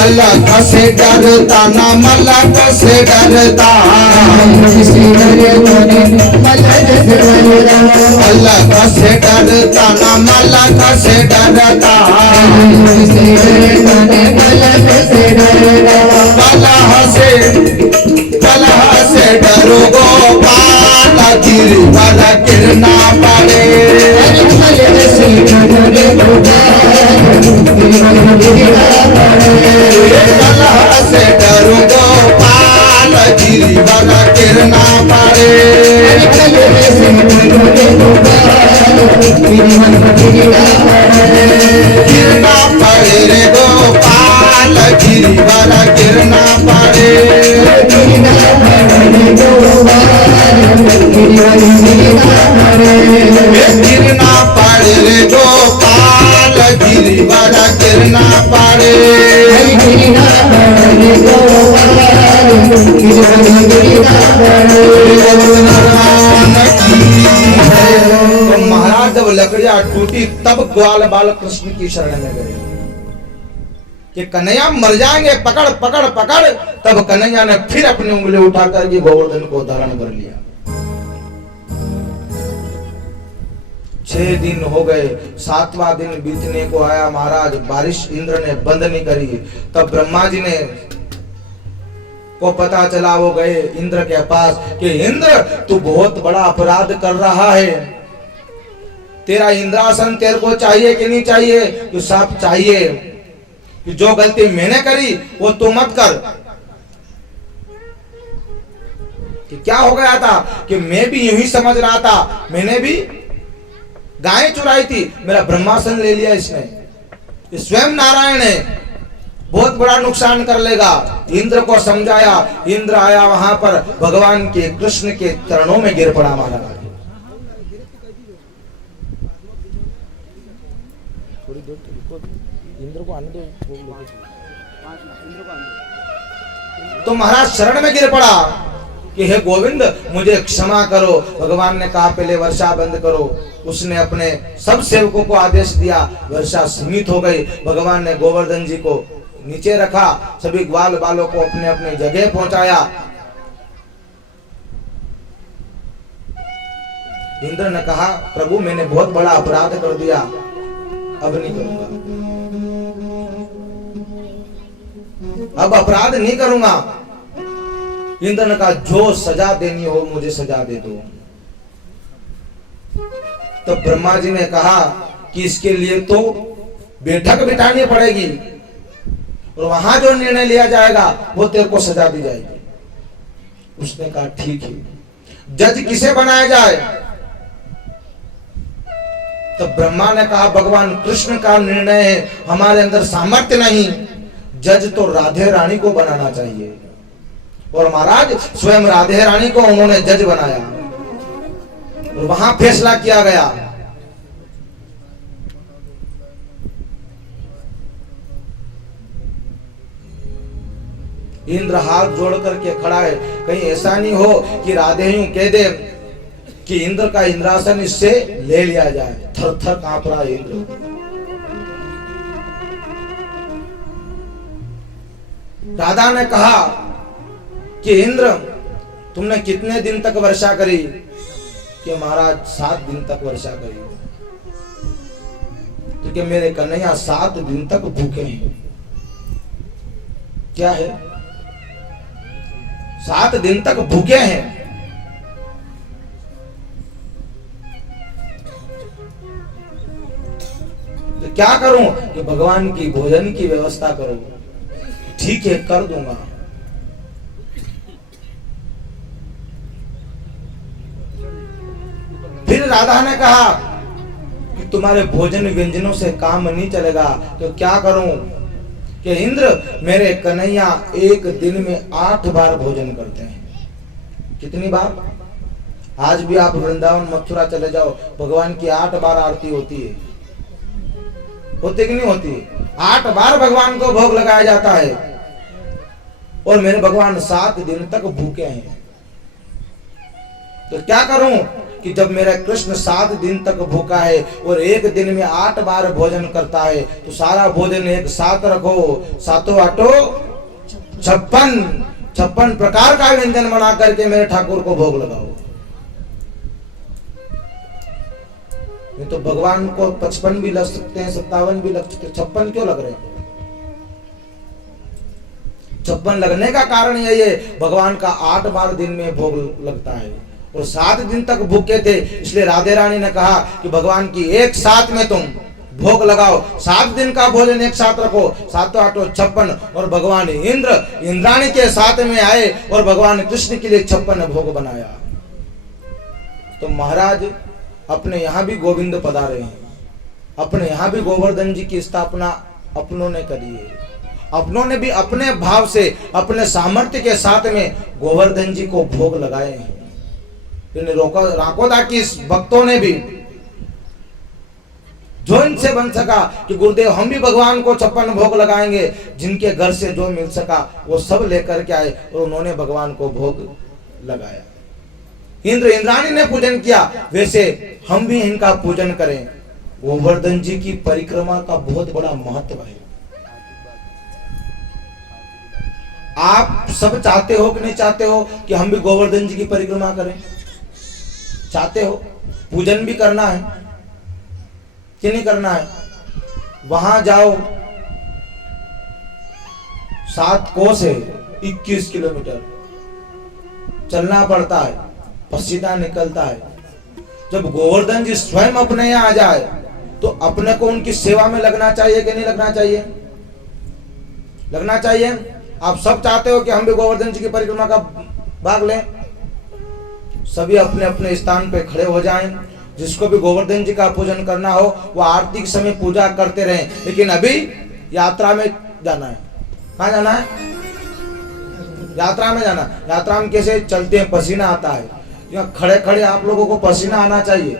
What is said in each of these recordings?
अलग से डरता ना मलक से डरता, अलग से डरता ना मलक से डरता, कलह से डरो गोपाल गिरवर गिरना पड़े, कलह से डरो गोपाल गिरवर गिरना पड़े, गिरना पड़े रे गोपाल गिरवर गिरना पड़े, गिरना पड़े रे गोपाल गिरवर गिरना पड़े, तो महाराज जब लकड़ियां टूटी तब ग्वाल बाल कृष्ण की शरण में गए कि कन्हैया मर जाएंगे, पकड़ पकड़ पकड़। तब कन्हैया ने फिर अपनी उंगली उठा करके गोवर्धन को धारण कर लिया। 6 दिन हो गए, 7वां दिन बीतने को आया। महाराज बारिश इंद्र ने बंद नहीं करी। तब ब्रह्मा जी ने को पता चला, वो गए इंद्र के पास कि इंद्र तू बहुत बड़ा अपराध कर रहा है, तेरा इंद्रासन तेरे को चाहिए कि नहीं चाहिए? तो सब चाहिए कि जो गलती मैंने करी वो तू मत कर। कि क्या हो गया था कि मैं भी यूं ही समझ रहा था, मैंने भी गाय चुराई थी, मेरा ब्रह्मासन ले लिया इसने, स्वयं नारायण है, बहुत बड़ा नुकसान कर लेगा। इंद्र को समझाया, इंद्र आया वहां पर भगवान के कृष्ण के चरणों में गिर पड़ा। महाराज थोड़ी देर इंद्र को आने दो, तो महाराज शरण में गिर पड़ा कि हे गोविंद मुझे क्षमा करो। भगवान ने कहा पहले वर्षा बंद करो। उसने अपने सब सेवकों को आदेश दिया, वर्षा सीमित हो गई। भगवान ने गोवर्धन जी को नीचे रखा, सभी ग्वाल बालों को अपने अपने जगह पहुंचाया। इंद्र ने कहा प्रभु मैंने बहुत बड़ा अपराध कर दिया, अब नहीं करूंगा, अब अपराध नहीं करूंगा। इंद्र ने कहा जो सजा देनी हो मुझे सजा दे दो। तो ब्रह्मा जी ने कहा कि इसके लिए तो बैठक बिठानी पड़ेगी और वहां जो निर्णय लिया जाएगा वो तेरे को सजा दी जाएगी। उसने कहा ठीक है, जज किसे बनाया जाए? तो ब्रह्मा ने कहा भगवान कृष्ण का निर्णय है, हमारे अंदर सामर्थ्य नहीं, जज तो राधे रानी को बनाना चाहिए। और महाराज स्वयं राधे रानी को उन्होंने जज बनाया और वहां फैसला किया गया। इंद्र हाथ जोड़ करके खड़ा है, कहीं ऐसा नहीं हो कि राधे यूं कह दे कि इंद्र का इंद्रासन इससे ले लिया जाए। थर थर कांप रहा है इंद्र। राधा ने कहा कि इंद्र तुमने कितने दिन तक वर्षा करी? कि महाराज 7 दिन तक वर्षा करी। तो कि मेरे कन्हैया 7 दिन तक भूखे हैं। क्या है? 7 दिन तक भूखे हैं। तो क्या करूं? कि भगवान की भोजन की व्यवस्था करो। ठीक है कर दूंगा। फिर राधा ने कहा कि तुम्हारे भोजन व्यंजनों से काम नहीं चलेगा, तो क्या करूं? कि इंद्र मेरे कन्हैया एक दिन में 8 बार भोजन करते हैं। कितनी बार? आज भी आप वृंदावन मथुरा चले जाओ, भगवान की 8 बार आरती होती है। होती कि नहीं होती? 8 बार भगवान को भोग लगाया जाता है और मेरे भगवान 7 दिन तक भूखे हैं। तो क्या करूं कि जब मेरा कृष्ण 7 दिन तक भूखा है और एक दिन में 8 बार भोजन करता है, तो सारा भोजन एक साथ रखो, 7 8 56 प्रकार का व्यंजन बना करके मेरे ठाकुर को भोग लगाओ। नहीं तो भगवान को 55 भी लग सकते हैं, 57 भी लग सकते हैं, 56 क्यों लग रहे हैं? 56 लगने का कारण यही है, भगवान का 8 बार दिन में भोग लगता है और 7 दिन तक भूखे थे। इसलिए राधे रानी ने कहा कि भगवान की एक साथ में तुम भोग लगाओ, 7 दिन का भोजन एक साथ रखो, 7 8 56। और भगवान इंद्राणी के साथ में आए और भगवान कृष्ण के लिए 56 भोग बनाया। तो महाराज अपने यहाँ भी गोविंद पधारे हैं, अपने यहाँ भी गोवर्धन जी की स्थापना अपनों ने करी है। अपनों ने भी अपने भाव से, अपने सामर्थ्य के साथ में गोवर्धन जी को भोग लगाए हैं। राकोदा की भक्तों ने भी जो इनसे बन सका कि गुरुदेव हम भी भगवान को 56 भोग लगाएंगे, जिनके घर से जो मिल सका वो सब लेकर के आए और उन्होंने भगवान को भोग लगाया। इंद्राणी ने पूजन किया, वैसे हम भी इनका पूजन करें। गोवर्धन जी की परिक्रमा का बहुत बड़ा महत्व है। आप सब चाहते हो कि नहीं चाहते हो कि हम भी गोवर्धन जी की परिक्रमा करें? चाहते हो? पूजन भी करना है कि नहीं करना है? वहां जाओ, 7 कोस है, 21 किलोमीटर चलना पड़ता है, पसीना निकलता है। जब गोवर्धन जी स्वयं अपने यहाँ आ जाए तो अपने को उनकी सेवा में लगना चाहिए कि नहीं लगना चाहिए? लगना चाहिए। आप सब चाहते हो कि हम भी गोवर्धन जी की परिक्रमा का भाग लें। सभी अपने अपने स्थान पे खड़े हो जाएं। जिसको भी गोवर्धन जी का पूजन करना हो वो आरती के समय पूजा करते रहें। लेकिन अभी यात्रा में जाना है। कहाँ जाना है? यात्रा में जाना। यात्रा में कैसे चलते हैं, पसीना आता है। यहाँ खड़े खड़े आप लोगों को पसीना आना चाहिए।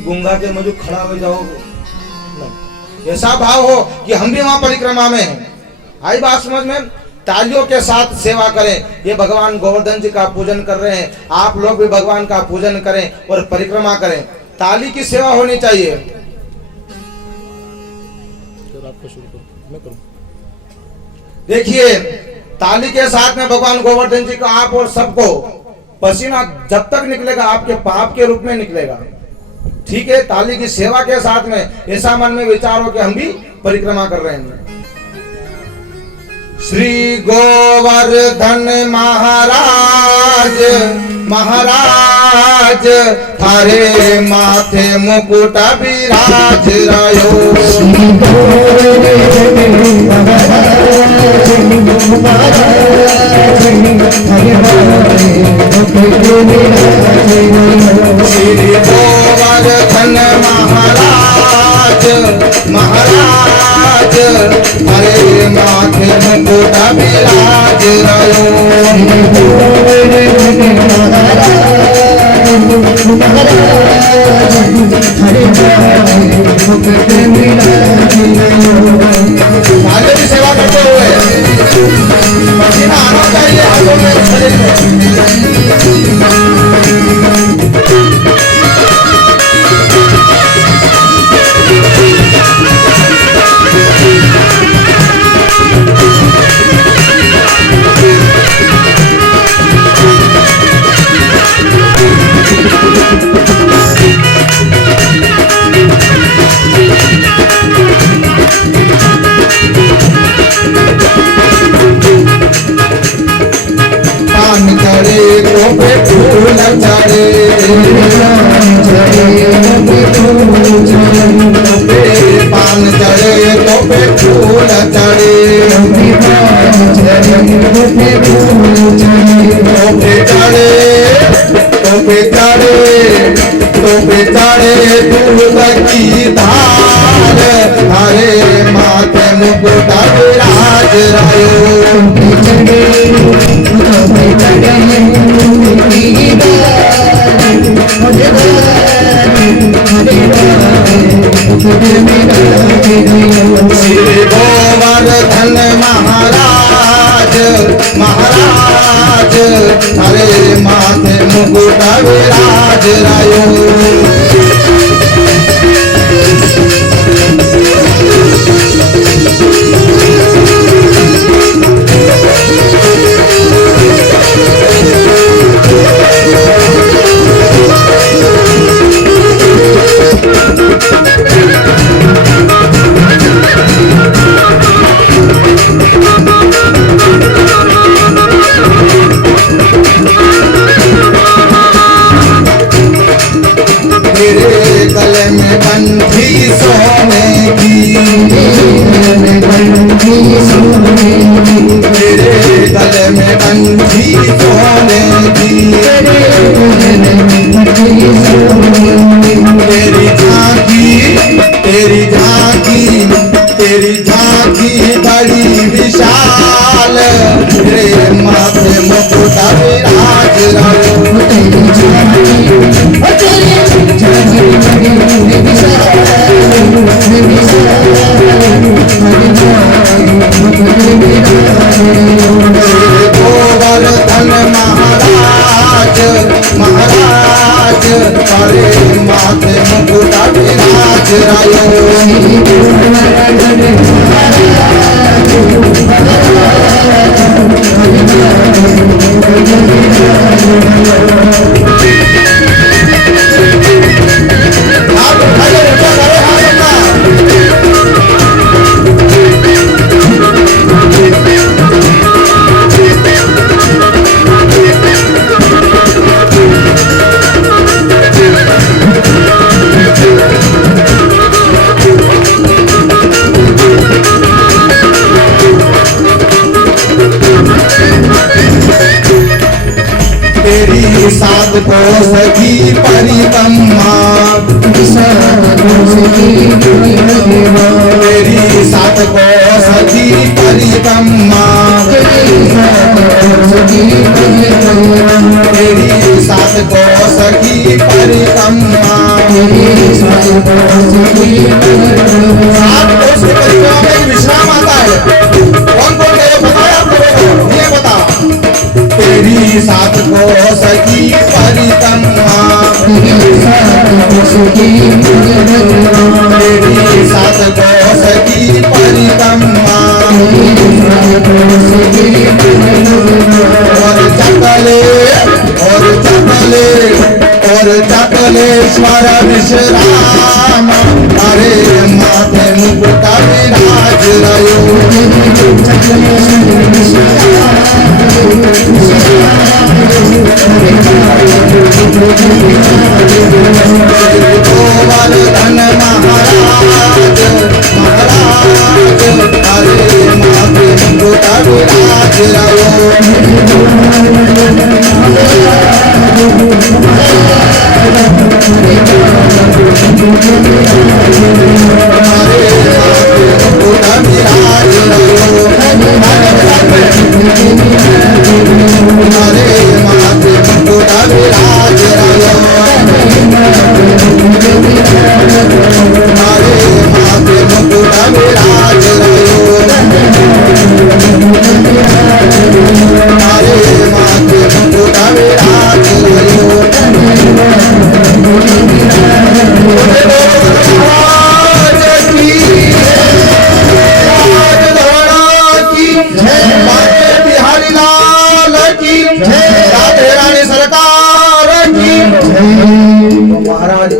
गूंगा के मजू खड़ा हो जाओ, ऐसा भाव हो कि हम भी वहां परिक्रमा में हैं। आई बात समझ में? तालियों के साथ सेवा करें। ये भगवान गोवर्धन जी का पूजन कर रहे हैं, आप लोग भी भगवान का पूजन करें और परिक्रमा करें। ताली की सेवा होनी चाहिए। देखिए, ताली के साथ में भगवान गोवर्धन जी को आप और सबको पसीना जब तक निकलेगा आपके पाप के रूप में निकलेगा। ठीक है, ताली की सेवा के साथ में ऐसा मन में विचार हो कि हम भी परिक्रमा कर रहे हैं। श्री गोवर्धन महाराज महाराज थारे माथे मुकुट विराज रयो। श्री गोवर्धन महाराज महाराज हरे माथे मुकुट विराज रयो। आगे भी सेवा करते हुए पसीना आना चाहिए हाथों में, शरीर में। पान चढ़े तो पे फूल चढ़े, तो चढ़े दूध की धार हरे माथे मुकुट विराज रयो। श्री गोवर्धन महाराज महाराज हरे माथे मुकुट विराज रायो। तेरे गले में बंधी सोने की, तेरे गले में बंधी सोने की, तेरी झांकी तेरी झांकी तेरी झांकी बड़ी विशाल, रे माथे मुकुट विराज रायो। गोवर्धन महाराज महाराज हरे माथे मुकुट विराज रायो। तेरी सात कोस की परिक्रमा, तेरी सात कोस की परिक्रमा, तेरी सात कोस की परिक्रमा, तेरी सात कोस की परिक्रमा। सात कोस की परिक्रमा में विश्राम आता है। कौन कौन गए बताया आप लोगों को? ये बता। तेरी सात कोस की परिक्रमा, तेरी सात कोस की परिक्रमा, और चकलेश्वर विश्राम, हरे माथे मुकुट विराज रायो। गोवर्धन महाराज महाराज हरे माथे मुकुट विराज रायो।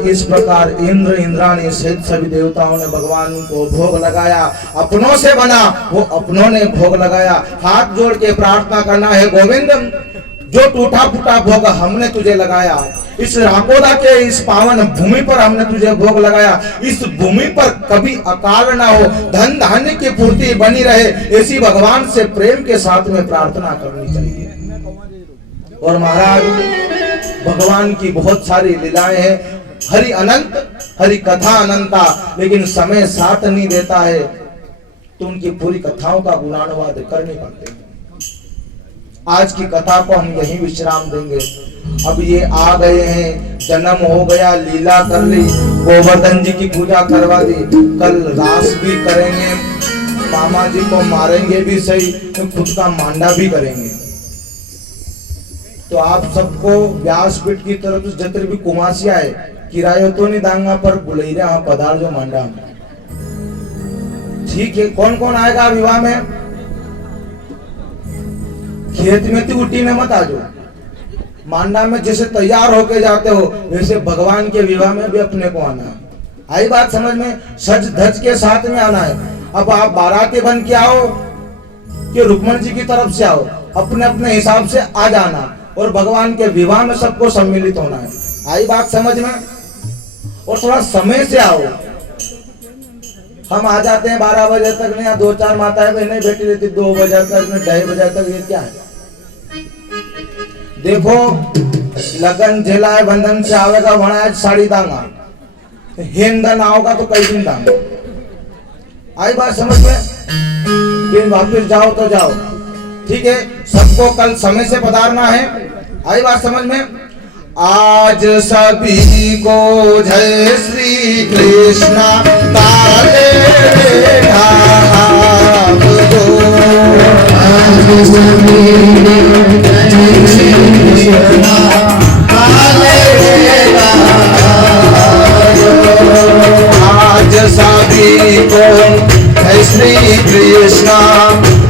इस प्रकार इंद्र इंद्राणी सहित सभी देवताओं ने भगवान को भोग लगाया। अपनों से बना वो अपनों ने भोग लगाया। हाथ जोड़ के प्रार्थना करना है, गोविंद जो टूटा फूटा भोग हमने तुझे लगाया, इस राकोदा के इस पावन भूमि पर हमने तुझे भोग लगाया, इस भूमि पर कभी अकाल ना हो, धन धान्य की पूर्ति बनी रहे, ऐसी भगवान से प्रेम के साथ में प्रार्थना करनी चाहिए। और महाराज भगवान की बहुत सारी लीलाएं हैं, हरि अनंत, हरि कथा अनंता, लेकिन समय साथ नहीं देता है तो उनकी पूरी कथाओं का गुणानुवाद कर नहीं पाते। आज की कथा को हम यहीं विश्राम देंगे। अब ये आ गए हैं, जन्म हो गया, लीला कर ली, गोवर्धन जी की पूजा करवा दी, कल रास भी करेंगे, मामा जी को मारेंगे भी सही, तो खुद का मांडा भी करेंगे। तो आप सबको व्यासपीठ की तरफ से जितने भी कुमासिया है, किराए तो नहीं दांगा पर बुलाई रहा पधार जो मांडा। ठीक है, कौन कौन आएगा विवाह में? खेत में तो उठी ने मत आजो, मांडा में जैसे तैयार होके जाते हो वैसे भगवान के विवाह में भी अपने को आना है। आई बात समझ में? सज धज के साथ में आना है। अब आप बाराती बन के आओ कि रुक्मण जी की तरफ से आओ, अपने अपने हिसाब से आ जाना और भगवान के विवाह में सबको सम्मिलित होना है। आई बात समझ में? और थोड़ा समय से आओ। हम आ जाते हैं 12 बजे तक, नहीं 2-4 माताएं बहनें बैठी रहती 2 बजे तक, 2:30 बजे तक, ये क्या है? देखो लगन झेलाए बंधन से आवेगा वहां साड़ी दांगा, हेंदन आओगा तो कई दिन दांगा। आई बात समझ में? फिर वापिस जाओ तो जाओ, ठीक है। सबको कल समय से पधारना है। आई बात समझ में? आज सभी को जय श्री कृष्णा काले भाव दो। आज सभी जय श्री कृष्णा काले भाव दो। आज सभी को जय श्री कृष्णा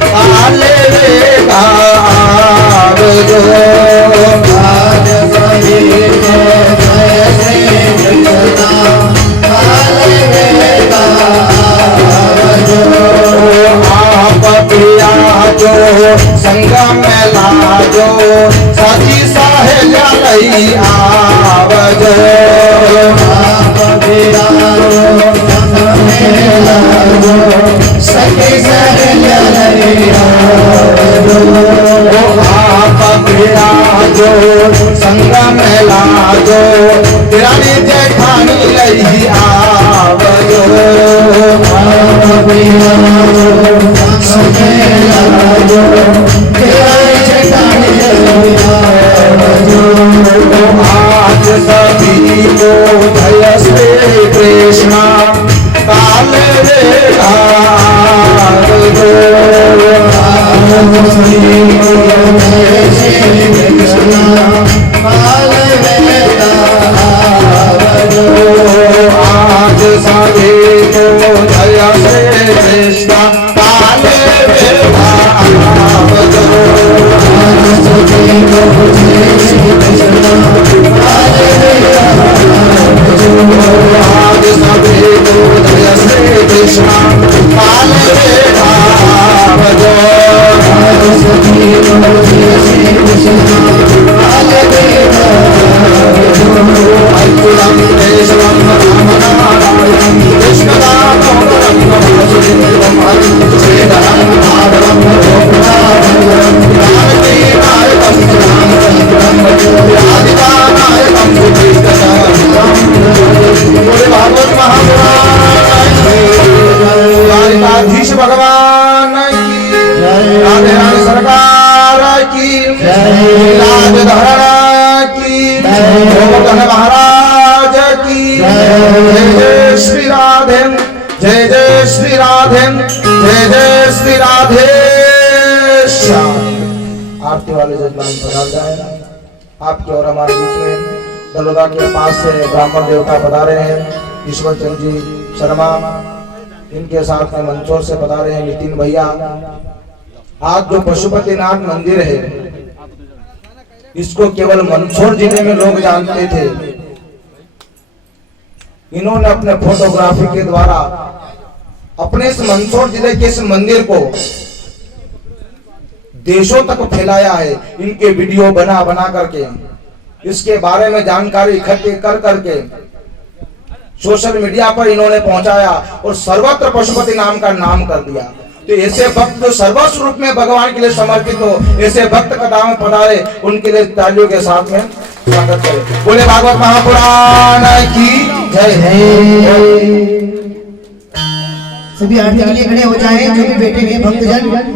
काले भाव दो। आज सभी को जय श्री कृष्णा काले भाव दो। आप प्रिया जो संग में लाजो, साथी सहेजा लई आवजो। आप प्रिया जो संग में लाजो, सखी सहेजा लई आवजो। आप प्रिया जो संग में लाजो, तेरी जेठानी लई आवजो। आप प्रिया जो संग में लाजो, तेरी जेठानी लई आवजो। आज सभी को जय श्री कृष्णा काले भाव दो। आज सभी को जय श्री कृष्णा काले भाव दो। आज सभी को जय श्री कृष्णा काले भाव दो। आज सभी को जय श्री कृष्णा काले भाव दो। आज सभी को जय श्री कृष्णा काले भाव दो। आज सभी को जय श्री कृष्णा काले भाव दो। अच्युतम केशवम राम नारायणं कृष्णदामोदरं वासुदेवं हरिं श्रीधरं माधवं गोपीनाथं जानकी नायकं रामचन्द्रं राधिकानायकं सुधीष्टसारं। बोले भागवत महापुराण द्वारिकाधीश भगवान की जय। राधे राधे सरकार की जय। लाज धरण की जय। गोवर्धन महाराज की जय। जय श्री राधे, जय जय श्री राधे, जय जय श्री राधे श्याम। आरती वाले जजमान पधार जाए। आपके और हमारे बीच में दलोदा के पास से ब्राह्मण देवता पधारे हैं, ईश्वर चंद जी शर्मा, इनके साथ में मंदसौर से पधारे हैं नितिन भैया। आज जो पशुपतिनाथ मंदिर है, इसको केवल मंदसौर जिले में लोग जानते थे। इन्होंने अपने फोटोग्राफी के द्वारा अपने इस मंदसौर जिले के इस मंदिर को देशों तक फैलाया है। इनके वीडियो बना बना करके इसके बारे में जानकारी इकट्ठी कर करके सोशल मीडिया पर इन्होंने पहुंचाया और सर्वत्र पशुपति नाम का नाम कर दिया। तो ऐसे भक्त जो सर्वस्व रूप में भगवान के लिए समर्पित हो, ऐसे भक्त कथा में पधारे, उनके लिए तालियों के साथ में स्वागत करें। बोले भागवत महापुराण की जय। सभी आरती के लिए खड़े हो जाएं, जो भी बैठे हुए भक्तजन।